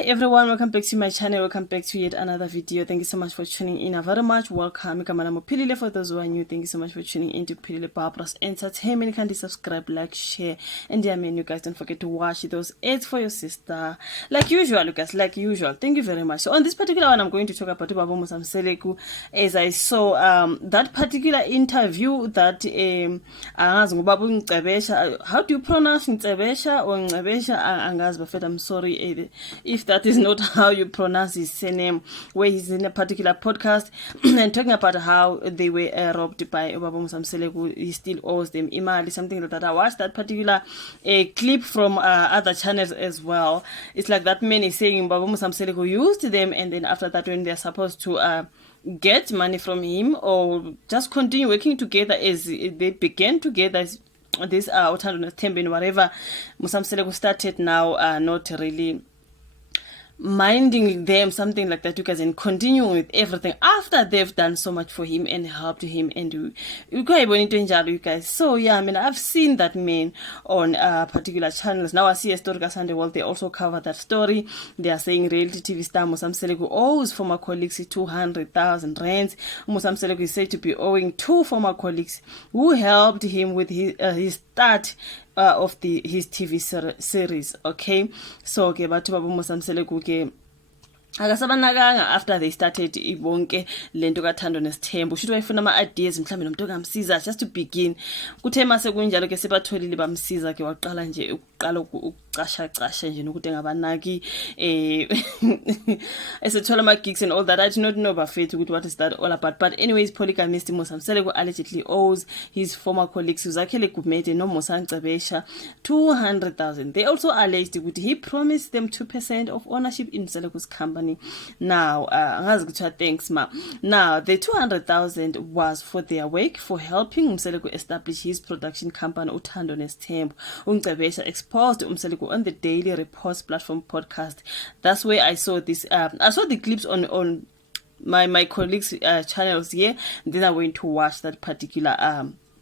Hey everyone, welcome back to my channel. Welcome back to yet another video. Thank you so much for tuning in. Very much welcome. For those who are new, thank you so much for tuning in to Pilile Barbara's Entertainment. Kindly subscribe, like, share, and dear man, you guys don't forget to watch those ads for your sister. Like usual, guys, like usual. Thank you very much. So on this particular one, I'm going to talk about Musa Mseleku. As I saw that particular interview that how do you pronounce Ntsebesha or Ntsebesha? I'm sorry if that is not how you pronounce his surname, where he's in a particular podcast and talking about how they were robbed by Musa Mseleku. He still owes them imali, something like that. I watched that particular clip from other channels as well. It's like that man is saying Musa Mseleku used them, and then after that, when they're supposed to get money from him or just continue working together as they began together, this Uthandwa Nesthembu and whatever, Musa Mseleku started now not really minding them, something like that, you guys, and continuing with everything after they've done so much for him and helped him, and you guys. So yeah, I mean, I've seen that man on particular channels. Now I see a story Sunday World, they also cover that story. They are saying reality TV star Musa Mseleku owes former colleagues 200,000 rands. Musa Mseleku is said to be owing two former colleagues who helped him with his start of his TV series. Okay, so okay, bathu babo Musa Mseleku ke akasabanakanga after they started ibonke lento kaThandwa Nesithembu. Usho wayefuna ama-ideas mhlawumbe nomuntu ongamsiza just to begin. Kuthe mase kunjalo ke sebatholile bamsiza ke waqala nje uqala ukucasha nje nokuthi engabanaki esethola ama-gigs and all that. I do not know bafethu ukuthi what is that all about, but anyways, polygamist Musa Mseleku allegedly owes his former colleagues Uzakhele Gumede no Musa Ntsebesha 200,000. They also alleged ukuthi he promised them 2% of ownership in Mseleku's company. Now, thanks, ma. Now, the 200,000 was for their work for helping Mseleku establish his production company, Uthandwa Nesithembu. Ntsebesha exposed Mseleku on the Daily Reports platform podcast. That's where I saw this. I saw the clips on my colleagues' channels here. Then I went to watch that particular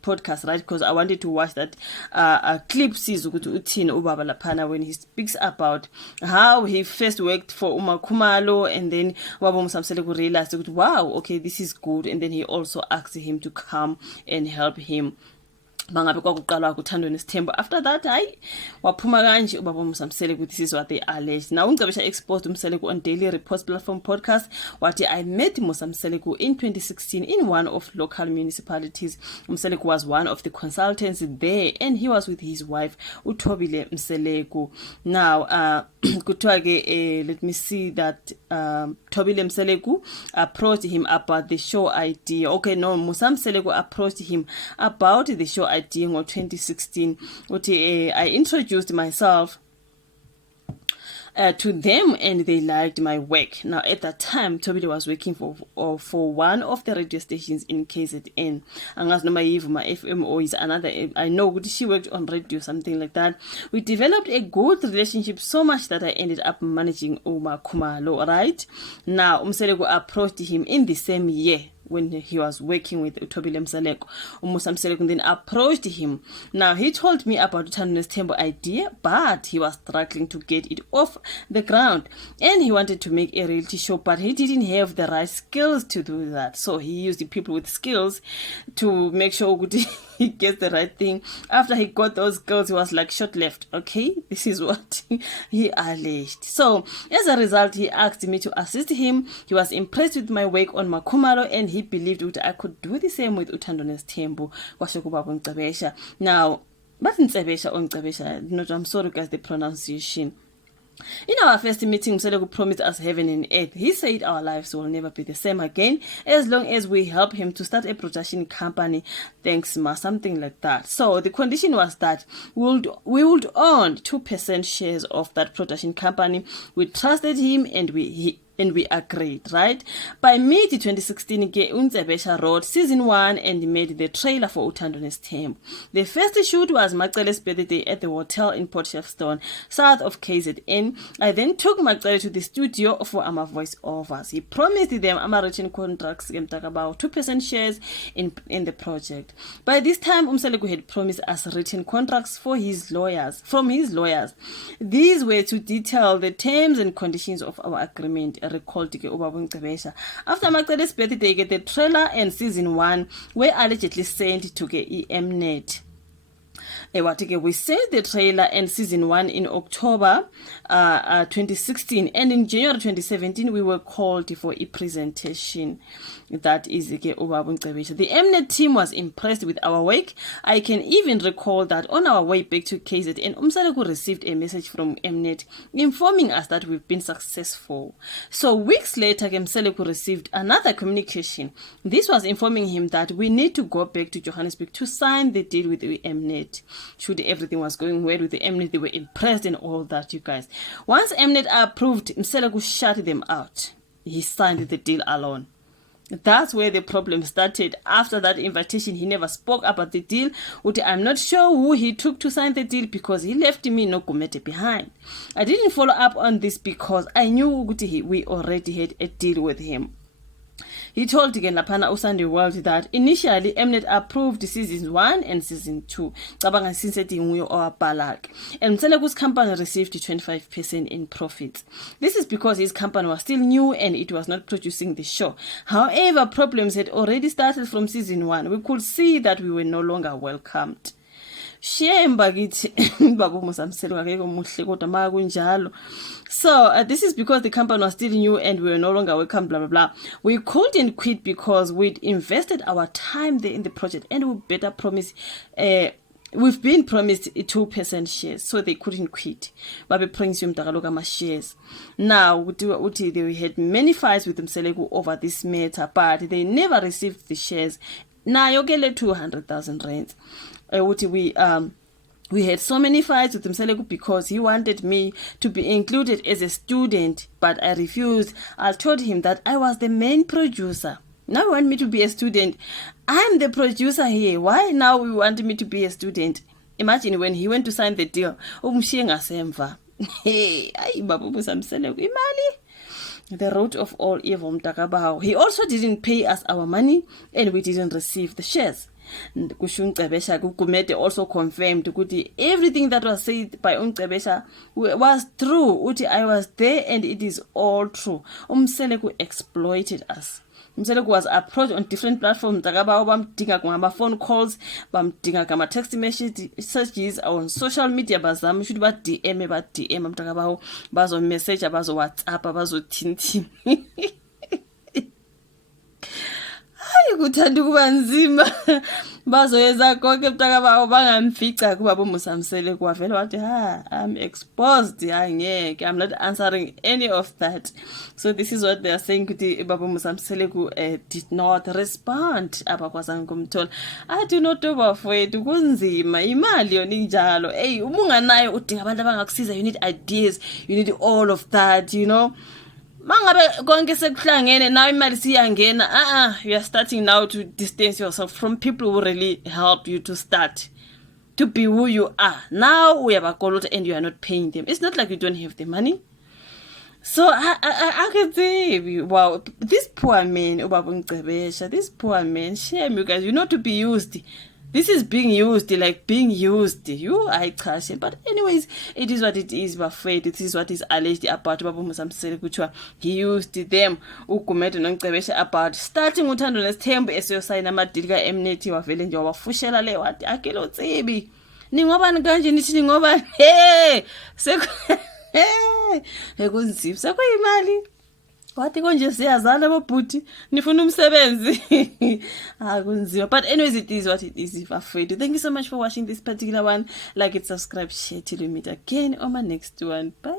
podcast, right? Because I wanted to watch that clip when he speaks about how he first worked for Uma Khumalo, and then Musa Mseleku realized, wow, okay, this is good, and then he also asked him to come and help him. After that, waphuma kanje ubaba Musa Mseleku. This is what they alleged. Now Ntsebesha exposed Mseleku on Daily Reports platform podcast. I met Musa Mseleku in 2016 in one of local municipalities. Mseleku was one of the consultants there, and he was with his wife Thobile Mseleku. Now let me see that Thobile Mseleku approached him about the show idea. Okay, no, Musa Mseleku approached him about the show idea in 2016. I introduced myself to them, and they liked my work. Now at that time, Thobile was working for one of the radio stations in KZN. My FMO is another. I know she worked on radio, something like that. We developed a good relationship, so much that I ended up managing Uma Khumalo. Right now, Mseleku approached him in the same year when he was working with Thobile Mseleku. Musa Mseleku then approached him. Now he told me about Uthandwa Nesithembu idea, but he was struggling to get it off the ground, and he wanted to make a reality show, but he didn't have the right skills to do that. So he used the people with skills to make sure he gets the right thing. After he got those skills, he was like short left. Okay, this is what he alleged. So as a result, he asked me to assist him. He was impressed with my work on Makhumalo, and he believed that I could do the same with Uthandwa Nesithembu. Now, but Ntsebesha or Ntsebesha, I'm sorry guys, the pronunciation. In our first meeting, Mseleku promised us heaven and earth. He said our lives will never be the same again as long as we help him to start a production company. Thanks, ma, something like that. So the condition was that we would own 2% shares of that production company. We trusted him, and and we agreed, right? By mid-2016, Unzebesha wrote season 1 and made the trailer for Uthando Nesithembu. The first shoot was Macele's birthday at the hotel in Port Shepstone, south of KZN. I then took Macele to the studio for our voiceovers. He promised them written contracts, about 2% shares in the project. By this time, Mseleku had promised us written contracts from his lawyers. These were to detail the terms and conditions of our agreement, recalled Ubaba. After Macele's birthday, the trailer and season 1 were allegedly sent to Mnet. We sent the trailer and season 1 in October 2016, and in January 2017 we were called for a presentation. That is the Mnet team was impressed with our work. I can even recall that on our way back to KZN, Mseleku received a message from Mnet informing us that we've been successful. So weeks later, Mseleku received another communication. This was informing him that we need to go back to Johannesburg to sign the deal with the Mnet. Should everything was going well with the Mnet, they were impressed and all that, you guys. Once Mnet approved, Mseleku shut them out. He signed the deal alone. That's where the problem started. After that invitation, he never spoke about the deal. I'm not sure who he took to sign the deal because he left me no Gumete behind. I didn't follow up on this because I knew we already had a deal with him. He told Lapana Usandi World that initially Mnet approved seasons 1 and season 2. And Mseleku's company received 25% in profits. This is because his company was still new and it was not producing the show. However, problems had already started from season 1. We could see that we were no longer welcomed. Shame bagithi Baba Musa Mseleku akekho muhle kodwa makunjalo. So this is because the company was still new and we were no longer welcome, blah blah blah. We couldn't quit because we'd invested our time there in the project and we better promise we've been promised 2% shares, so they couldn't quit. Babe promise yomdakaloka shares. Now we had many fights with Mseleku over this matter, but they never received the shares. Now you get 200,000 rands. We had so many fights with Mseleku because he wanted me to be included as a student, but I refused. I told him that I was the main producer. Now you want me to be a student. I'm the producer here. Why now you want me to be a student? Imagine when he went to sign the deal. Hey, Baba Musa Mseleku, imali. The root of all evil, Mtakabaho. He also didn't pay us our money and we didn't receive the shares. Gumete also confirmed everything that was said by Uncebesha was true. I was there and it is all true. Mseleku exploited us. Mseleku was approached on different platforms. Bamdinga phone calls, bamdinga text messages on social media. Bazam should ba DM mtakabaho bazo message bazo WhatsApp bazo tinti. Kuthanda kuba nzima bazoyeza konke mntakabawo bangamfica kuBaba Musa Mseleku wavela wathi I'm exposed. I'm not answering any of that. So this is what they are saying ukuthi Baba Musa Mseleku did not respond abakwazanga kumthola. I do not overfowethu kunzima imali yona injalo. Hey umunganayo udinga abantu abangakusiza, you need ideas, you need all of that, you know. Mangabe konke sekuhlangene now imali siyangena. You are starting now to distance yourself from people who really help you to start to be who you are. Now we have a call and you are not paying them. It's not like you don't have the money. So I can say, wow, this poor man, this poor man, shame you guys, you know, to be used. This is being used, like being used. I trash it. But anyways, it is what it is, Bafred. This is what is alleged about Baba Musa Mseleku. He used them about starting Uthando Nesithembu esiyosayina amadili ka-Mnet wavele nje wafushela le wathi akelo tsibi. Ningobani kanje nithi ningobani? Ekunzima. Sekuyimali. Wathi konje siyazala bobhuti nifuna umsebenzi. Kunzima. But anyways, it is what it is, if afraid. Thank you so much for watching this particular one. Like it, subscribe, share till we meet again on my next one. Bye.